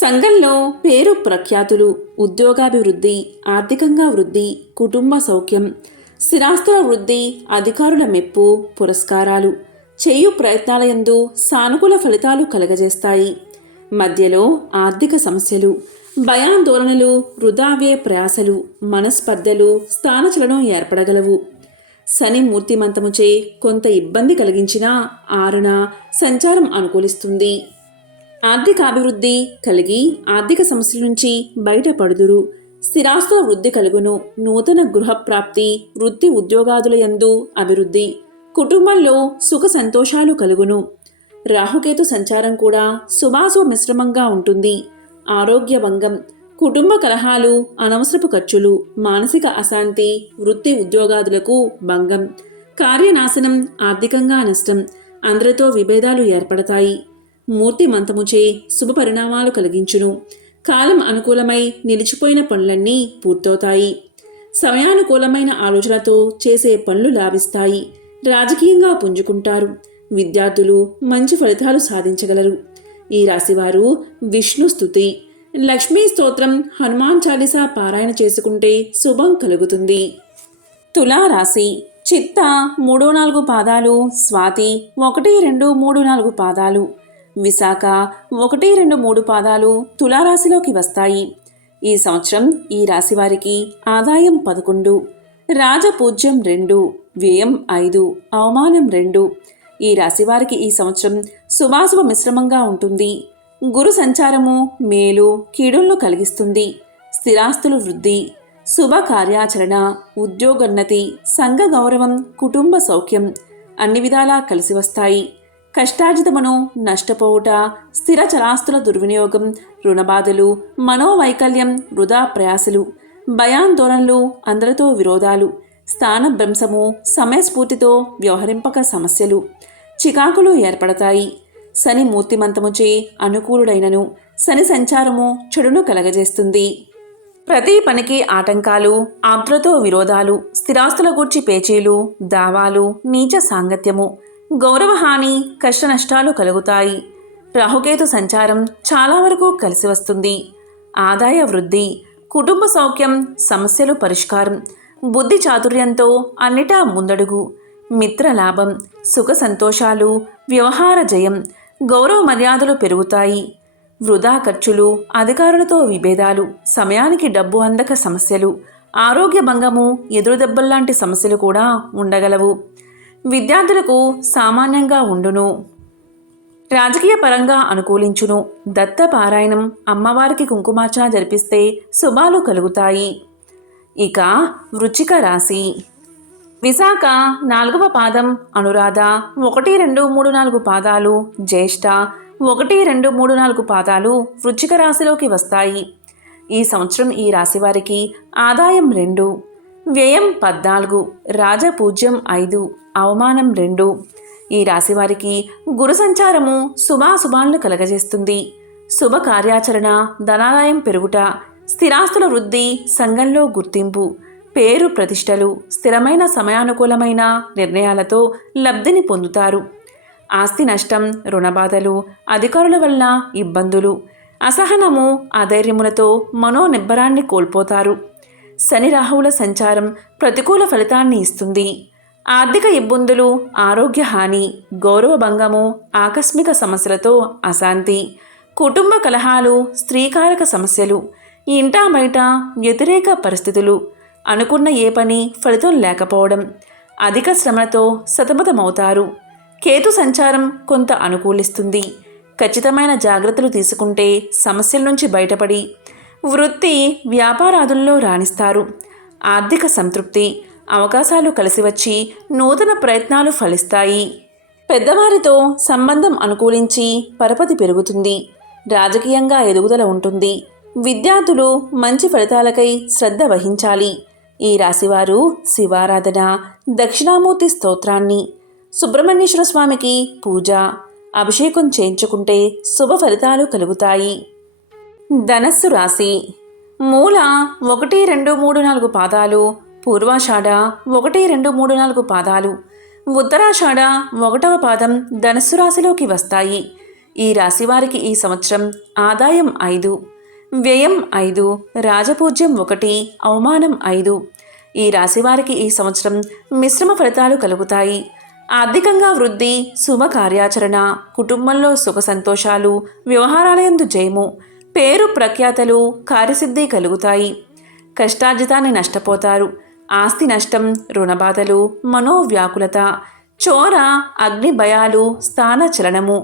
సంఘంలో పేరు ప్రఖ్యాతులు, ఉద్యోగాభివృద్ధి, ఆర్థికంగా వృద్ధి, కుటుంబ సౌఖ్యం, స్థిరాస్తుల వృద్ధి, అధికారుల మెప్పు, పురస్కారాలు, చేయు ప్రయత్నాల యందు సానుకూల ఫలితాలు కలగజేస్తాయి. మధ్యలో ఆర్థిక సమస్యలు, భయాందోళనలు, వృధావ్యయ ప్రయాసలు, మనస్పర్ధలు, స్థానచలనం ఏర్పడగలవు. శని మూర్తిమంతముచే కొంత ఇబ్బంది కలిగించినా 6న సంచారం అనుకూలిస్తుంది. ఆర్థికాభివృద్ధి కలిగి ఆర్థిక సమస్యల నుంచి బయటపడుదురు. స్థిరాస్తుల వృద్ధి కలుగును. నూతన గృహప్రాప్తి, వృత్తి ఉద్యోగాదుల యందు అభివృద్ధి, కుటుంబంలో సుఖ సంతోషాలు కలుగును. రాహుకేతు సంచారం కూడా శుభాశుభ మిశ్రమంగా ఉంటుంది. ఆరోగ్య భంగం, కుటుంబ కలహాలు, అనవసరపు ఖర్చులు, మానసిక అశాంతి, వృత్తి ఉద్యోగాదులకు భంగం, కార్యనాశనం, ఆర్థికంగా నష్టం, అందరితో విభేదాలు ఏర్పడతాయి. మూర్తి మంతముచే శుభ పరిణామాలు కలిగించును. కాలం అనుకూలమై నిలిచిపోయిన పనులన్నీ పూర్తవుతాయి. సమయానుకూలమైన ఆలోచనతో చేసే పనులు లాభిస్తాయి. రాజకీయంగా పుంజుకుంటారు. విద్యార్థులు మంచి ఫలితాలు సాధించగలరు. ఈ రాశివారు విష్ణు స్తుతి, లక్ష్మీ స్తోత్రం, హనుమాన్ చాలీసా పారాయణ చేసుకుంటే శుభం కలుగుతుంది. తులారాశి. చిత్త 3, 4 పాదాలు, స్వాతి 1, 2, 3, 4 పాదాలు, విశాఖ 1, 2, 3 పాదాలు తులారాశిలోకి వస్తాయి. ఈ సంవత్సరం ఈ రాశి వారికి ఆదాయం 11, రాజపూజ్యం 2, వ్యయం 5, అవమానం 2. ఈ రాశి వారికి ఈ సంవత్సరం శుభాశుభ మిశ్రమంగా ఉంటుంది. గురు సంచారము మేలు, కీడులను కలిగిస్తుంది. స్థిరాస్తులు వృద్ధి, శుభ కార్యాచరణ, ఉద్యోగోన్నతి, సంఘ గౌరవం, కుటుంబ సౌఖ్యం అన్ని విధాలా కలిసి వస్తాయి. కష్టార్జితమును నష్టపోవుట, స్థిర చరాస్తుల దుర్వినియోగం, రుణబాధలు, మనోవైకల్యం, వృధా ప్రయాసలు, భయాందోళనలు, అందరితో విరోధాలు, స్థానభ్రంశము, సమయస్ఫూర్తితో వ్యవహరింపక సమస్యలు, చికాకులు ఏర్పడతాయి. శని మూర్తిమంతముచే అనుకూలుడైనను శని సంచారము చెడును కలగజేస్తుంది. ప్రతి పనికి ఆటంకాలు, ఆప్తులతో విరోధాలు, స్థిరాస్తుల గూర్చి పేచీలు, దావాలు, నీచ సాంగత్యము, గౌరవహాని, కష్టనష్టాలు కలుగుతాయి. రాహుకేతు సంచారం చాలా వరకు కలిసి వస్తుంది. ఆదాయ వృద్ధి, కుటుంబ సౌఖ్యం, సమస్యలు పరిష్కారం, బుద్ధి చాతుర్యంతో అన్నిటా ముందడుగు, మిత్రలాభం, సుఖ సంతోషాలు, వ్యవహార జయం, గౌరవ మర్యాదలు పెరుగుతాయి. వృధా ఖర్చులు, అధికారులతో విభేదాలు, సమయానికి డబ్బు అందక సమస్యలు, ఆరోగ్య భంగము, ఎదురుదెబ్బల్లాంటి సమస్యలు కూడా ఉండగలవు. విద్యార్థులకు సామాన్యంగా ఉండును. రాజకీయ పరంగా అనుకూలించును. దత్త పారాయణం, అమ్మవారికి కుంకుమార్చన జరిపిస్తే శుభాలు కలుగుతాయి. ఇక వృశ్చిక రాశి. విశాఖ 4వ పాదం, అనురాధ 1, 2, 3, 4 పాదాలు, జ్యేష్ఠ 1, 2, 3, 4 పాదాలు వృశ్చిక రాశిలోకి వస్తాయి. ఈ సంవత్సరం ఈ రాశి వారికి ఆదాయం 2, వ్యయం 14, రాజపూజ్యం 5, అవమానం 2. ఈ రాశి వారికి గురు సంచారము శుభాశుభాలను కలగజేస్తుంది. శుభ కార్యాచరణ, ధనాదాయం పెరుగుట, స్థిరాస్తుల వృద్ధి, సంఘంలో గుర్తింపు, పేరు ప్రతిష్టలు, స్థిరమైన సమయానుకూలమైన నిర్ణయాలతో లబ్ధిని పొందుతారు. ఆస్తి నష్టం, రుణబాధలు, అధికారుల వల్ల ఇబ్బందులు, అసహనము, అధైర్యములతో మనోనిబ్బరాన్ని కోల్పోతారు. శని రాహువుల సంచారం ప్రతికూల ఫలితాన్ని ఇస్తుంది. ఆర్థిక ఇబ్బందులు, ఆరోగ్య హాని, గౌరవ భంగము, ఆకస్మిక సమస్యలతో అశాంతి, కుటుంబ కలహాలు, స్త్రీకారక సమస్యలు, ఇంటా బయట వ్యతిరేక పరిస్థితులు, అనుకున్న ఏ పని ఫలితం లేకపోవడం, అధిక శ్రమతో సతమతమవుతారు. కేతు సంచారం కొంత అనుకూలిస్తుంది. ఖచ్చితమైన జాగ్రత్తలు తీసుకుంటే సమస్యల నుంచి బయటపడి వృత్తి వ్యాపారాదుల్లో రాణిస్తారు. ఆర్థిక సంతృప్తి, అవకాశాలు కలిసి వచ్చి నూతన ప్రయత్నాలు ఫలిస్తాయి. పెద్దవారితో సంబంధం అనుకూలించి పరపతి పెరుగుతుంది. రాజకీయంగా ఎదుగుదల ఉంటుంది. విద్యార్థులు మంచి ఫలితాలకై శ్రద్ధ వహించాలి. ఈ రాశివారు శివారాధన, దక్షిణామూర్తి స్తోత్రాన్ని, సుబ్రహ్మణ్యేశ్వర స్వామికి పూజ, అభిషేకం చేయించుకుంటే శుభ ఫలితాలు కలుగుతాయి. ధనస్సు రాశి. మూల 1, 2, 3, 4 పాదాలు, పూర్వాషాఢ 1, 2, 3, 4 పాదాలు, ఉత్తరాషాఢ 1వ పాదం ధనస్సు రాశిలోకి వస్తాయి. ఈ రాశివారికి ఈ సంవత్సరం ఆదాయం 5, వ్యయం 5, రాజపూజ్యం 1, అవమానం 5. ఈ రాశివారికి ఈ సంవత్సరం మిశ్రమ ఫలితాలు కలుగుతాయి. ఆర్థికంగా వృద్ధి, శుభ కార్యాచరణ, కుటుంబంలో సుఖ సంతోషాలు, వ్యవహారాలయందు జయము, పేరు ప్రఖ్యాతలు, కార్యసిద్ధి కలుగుతాయి. కష్టార్జితాన్ని నష్టపోతారు. ఆస్తి నష్టం, రుణబాధలు, మనోవ్యాకులత, చోర, అగ్ని భయాలు, స్థాన చలనము,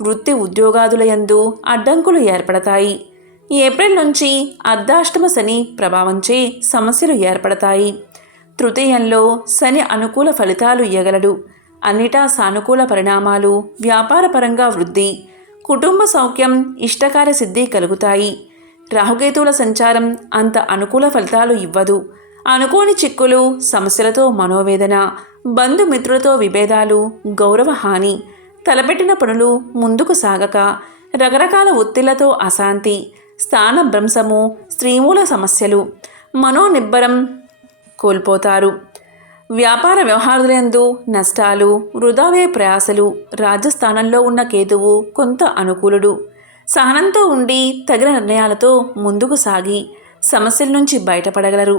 వృత్తి ఉద్యోగాదులయందు అడ్డంకులు ఏర్పడతాయి. ఏప్రిల్ నుంచి అర్ధాష్టమ శని ప్రభావంచే సమస్యలు ఏర్పడతాయి. తృతీయంలో శని అనుకూల ఫలితాలు ఇయ్యగలడు. అన్నిటా సానుకూల పరిణామాలు, వ్యాపారపరంగా వృద్ధి, కుటుంబ సౌఖ్యం, ఇష్టకార్య సిద్ధి కలుగుతాయి. రాహుకేతువుల సంచారం అంత అనుకూల ఫలితాలు ఇవ్వదు. అనుకోని చిక్కులు, సమస్యలతో మనోవేదన, బంధుమిత్రులతో విభేదాలు, గౌరవ హాని, తలపెట్టిన పనులు ముందుకు సాగక రకరకాల ఒత్తిళ్లతో అశాంతి, స్థానభ్రంశము, స్త్రీమూల సమస్యలు, మనోనిబ్బరం కోల్పోతారు. వ్యాపార వ్యవహారాలందు నష్టాలు, వృధావే ప్రయాసలు. రాజ్యస్థానంలో ఉన్న కేతువు కొంత అనుకూలుడు. సహనంతో ఉండి తగిన నిర్ణయాలతో ముందుకు సాగి సమస్యల నుంచి బయటపడగలరు.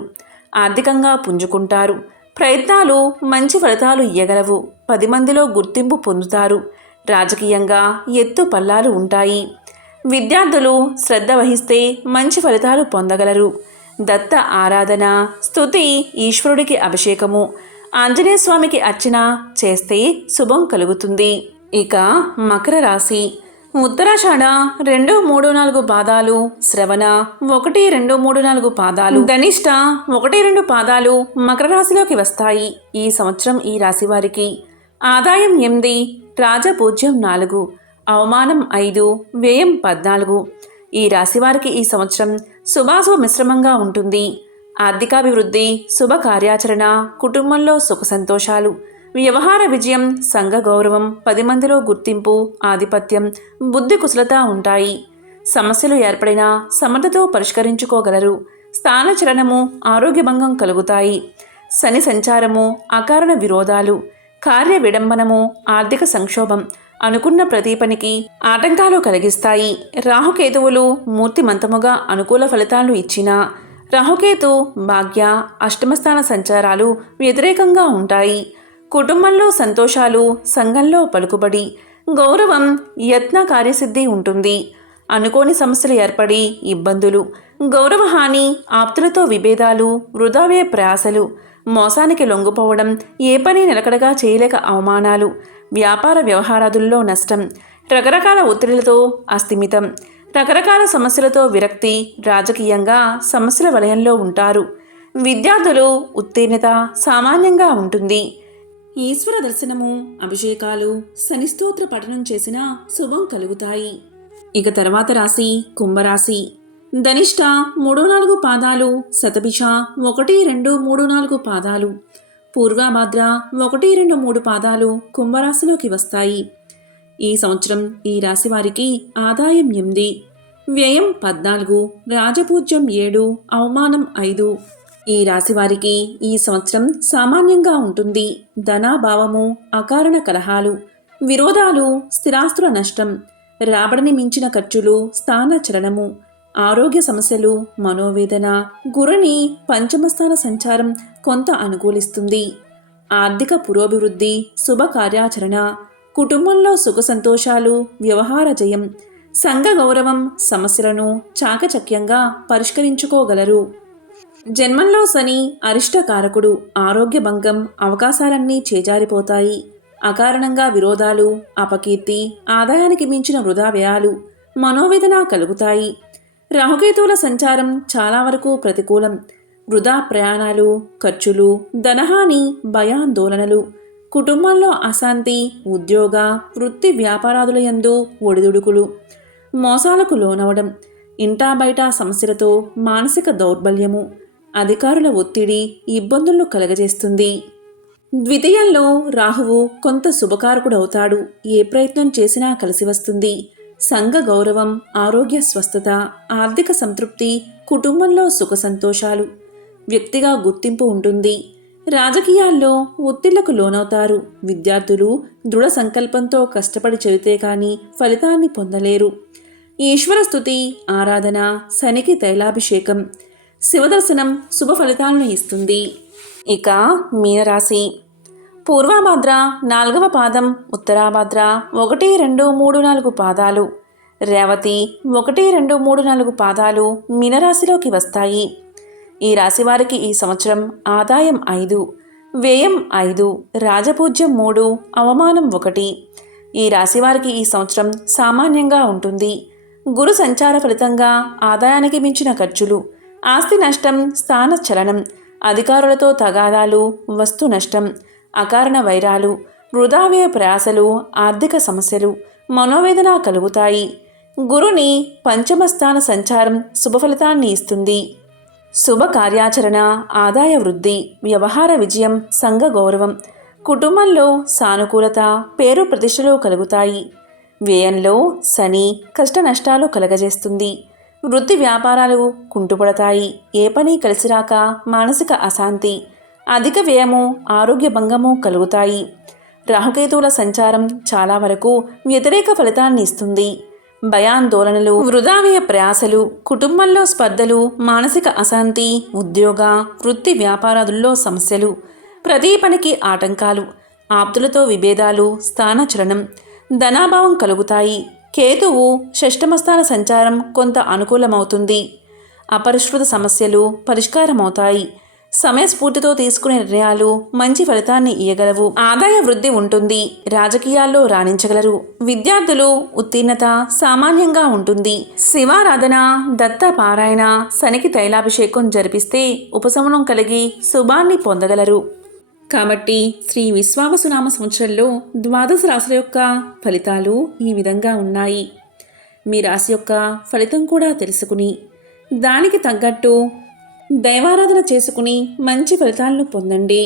ఆర్థికంగా పుంజుకుంటారు. ప్రయత్నాలు మంచి ఫలితాలు ఇయ్యగలవు. 10 మందిలో గుర్తింపు పొందుతారు. రాజకీయంగా ఎత్తు పల్లాలు ఉంటాయి. విద్యార్థులు శ్రద్ధ వహిస్తే మంచి ఫలితాలు పొందగలరు. దత్త ఆరాధన, స్తుతి, ఈశ్వరుడికి అభిషేకము, ఆంజనేయ స్వామికి అర్చన చేస్తే శుభం కలుగుతుంది. ఇక మకర రాశి. ఉత్తరాషాఢ 2, 3, 4 పాదాలు, శ్రవణ 1, 2, 3, 4 పాదాలు, ధనిష్ట 1, 2 పాదాలు మకర రాశిలోకి వస్తాయి. ఈ సంవత్సరం ఈ రాశి వారికి ఆదాయం 8, రాజపూజ్యం 4, అవమానం 5, వ్యయం 14. ఈ రాశివారికి ఈ సంవత్సరం శుభాశుభ మిశ్రమంగా ఉంటుంది. ఆర్థికాభివృద్ధి, శుభ కార్యాచరణ, కుటుంబంలో సుఖ సంతోషాలు, వ్యవహార విజయం, సంఘ గౌరవం, 10 మందిలో గుర్తింపు, ఆధిపత్యం, బుద్ధి కుశలత ఉంటాయి. సమస్యలు ఏర్పడినా సమర్థతో పరిష్కరించుకోగలరు. స్థానచలనము, ఆరోగ్యభంగం కలుగుతాయి. శని సంచారము, అకారణ విరోధాలు, కార్య విడంబనము, ఆర్థిక సంక్షోభం, అనుకున్న ప్రతి పనికి ఆటంకాలు కలిగిస్తాయి. రాహుకేతువులు మూర్తిమంతముగా అనుకూల ఫలితాలు ఇచ్చినా రాహుకేతు భాగ్య, అష్టమస్థాన సంచారాలు వ్యతిరేకంగా ఉంటాయి. కుటుంబంలో సంతోషాలు, సంఘంలో పలుకుబడి, గౌరవం, యత్న కార్యసిద్ధి ఉంటుంది. అనుకోని సమస్యలు ఏర్పడి ఇబ్బందులు, గౌరవహాని, ఆప్తులతో విభేదాలు, వృధావే ప్రయాసలు, మోసానికి లొంగిపోవడం, ఏ పని నిలకడగా చేయలేక అవమానాలు, వ్యాపార వ్యవహారాదుల్లో నష్టం, రకరకాల ఒత్తిడిలతో అస్థిమితం, రకరకాల సమస్యలతో విరక్తి, రాజకీయంగా సమస్యల వలయంలో ఉంటారు. విద్యార్థులు ఉత్తీర్ణత సామాన్యంగా ఉంటుంది. ఈశ్వర దర్శనము, అభిషేకాలు, శనిస్తోత్ర పఠనం చేసిన శుభం కలుగుతాయి. ఇక తర్వాత రాశి కుంభరాశి. ధనిష్ట 3, 4 పాదాలు, శతభిష 1, 2, 3, 4 పాదాలు, పూర్వభద్ర 1, 2, 3 పాదాలు కుంభరాశిలోకి వస్తాయి. ఈ సంవత్సరం ఈ రాశి వారికి ఆదాయం 8, వ్యయం 14, రాజపూజ్యం 7, అవమానం 5. ఈ రాశి వారికి ఈ సంవత్సరం సామాన్యంగా ఉంటుంది. ధనాభావము, అకారణ కలహాలు, విరోధాలు, స్థిరాస్తుల నష్టం, రాబడిని మించిన ఖర్చులు, స్థాన చలనము, ఆరోగ్య సమస్యలు, మనోవేదన, గురుని పంచమస్థాన సంచారం కొంత అనుకూలిస్తుంది. ఆర్థిక పురోభివృద్ధి, శుభ కార్యాచరణ, కుటుంబంలో సుఖ సంతోషాలు, వ్యవహార జయం, సంఘ గౌరవం సమస్యలను చాకచక్యంగా పరిష్కరించుకోగలరు. జన్మంలో శని అరిష్టకారకుడు. ఆరోగ్య భంగం, అవకాశాలన్నీ చేజారిపోతాయి. అకారణంగా విరోధాలు, అపకీర్తి, ఆదాయానికి మించిన వృధా వ్యయాలు, మనోవేదన కలుగుతాయి. రాహుకేతువుల సంచారం చాలా వరకు ప్రతికూలం. వృధా ప్రయాణాలు, ఖర్చులు, ధనహాని, భయాందోళనలు, కుటుంబంలో అశాంతి, ఉద్యోగ వృత్తి వ్యాపారాదుల యందు ఒడిదుడుకులు, మోసాలకు లోనవడం, ఇంటా బయట సమస్యలతో మానసిక దౌర్బల్యము, అధికారుల ఒత్తిడి ఇబ్బందులను కలగజేస్తుంది. ద్వితీయంలో రాహువు కొంత శుభకారకుడవుతాడు. ఏ ప్రయత్నం చేసినా కలిసి వస్తుంది. సంఘ గౌరవం, ఆరోగ్య స్వస్థత, ఆర్థిక సంతృప్తి, కుటుంబంలో సుఖ సంతోషాలు, వ్యక్తిగా గుర్తింపు ఉంటుంది. రాజకీయాల్లో ఒత్తిళ్లకు లోనవుతారు. విద్యార్థులు దృఢ సంకల్పంతో కష్టపడి చదివితే కానీ ఫలితాన్ని పొందలేరు. ఈశ్వర స్తుతి, ఆరాధన, శనికి తైలాభిషేకం, శివదర్శనం శుభ ఫలితాలను ఇస్తుంది. ఇక మీనరాశి. పూర్వాభాద్ర 4వ పాదం, ఉత్తరాభాద్ర 1, 2, 3, 4 పాదాలు, రేవతి 1, 2, 3, 4 పాదాలు మీనరాశిలోకి వస్తాయి. ఈ రాశివారికి ఈ సంవత్సరం ఆదాయం 5, వ్యయం 5, రాజపూజ్యం 3, అవమానం 1. ఈ రాశివారికి ఈ సంవత్సరం సామాన్యంగా ఉంటుంది. గురు సంచార ఫలితంగా ఆదాయానికి మించిన ఖర్చులు, ఆస్తి నష్టం, స్థాన చలనం, అధికారులతో తగాదాలు, వస్తు నష్టం, అకారణ వైరాలు, వృధావ్యయ ప్రయాసలు, ఆర్థిక సమస్యలు, మనోవేదన కలుగుతాయి. గురుని పంచమస్థాన సంచారం శుభఫలితాన్ని ఇస్తుంది. శుభ కార్యాచరణ, ఆదాయ వృద్ధి, వ్యవహార విజయం, సంఘ గౌరవం, కుటుంబంలో సానుకూలత, పేరు ప్రతిష్టలు కలుగుతాయి. వ్యయంలో శని కష్ట నష్టాలు కలగజేస్తుంది. వృత్తి వ్యాపారాలు కుంటుపడతాయి. ఏ పని కలిసిరాక మానసిక అశాంతి, అధిక వ్యయము, ఆరోగ్య భంగము కలుగుతాయి. రాహుకేతువుల సంచారం చాలా వరకు వ్యతిరేక ఫలితాన్ని ఇస్తుంది. భయాందోళనలు, వృధావ్యయ ప్రయాసలు, కుటుంబంలో స్పర్ధలు, మానసిక అశాంతి, ఉద్యోగ వృత్తి వ్యాపారాదుల్లో సమస్యలు, ప్రతి పనికి ఆటంకాలు, ఆప్తులతో విభేదాలు, స్థానచలనం, ధనాభావం కలుగుతాయి. కేతువు షష్టమస్థాన సంచారం కొంత అనుకూలమవుతుంది. అపరిష్కృత సమస్యలు పరిష్కారమవుతాయి. సమయస్ఫూర్తితో తీసుకునే నిర్ణయాలు మంచి ఫలితాన్ని ఇయ్యగలవు. ఆదాయ వృద్ధి ఉంటుంది. రాజకీయాల్లో రాణించగలరు. విద్యార్థులు ఉత్తీర్ణత సామాన్యంగా ఉంటుంది. శివారాధన, దత్త పారాయణ, శనికి తైలాభిషేకం జరిపిస్తే ఉపశమనం కలిగి శుభాన్ని పొందగలరు. కాబట్టి శ్రీ విశ్వావసునామ సంవత్సరంలో 12 రాశుల యొక్క ఫలితాలు ఈ విధంగా ఉన్నాయి. మీ రాశి యొక్క ఫలితం కూడా తెలుసుకుని దానికి తగ్గట్టు దైవారాధన చేసుకుని మంచి ఫలితాలను పొందండి.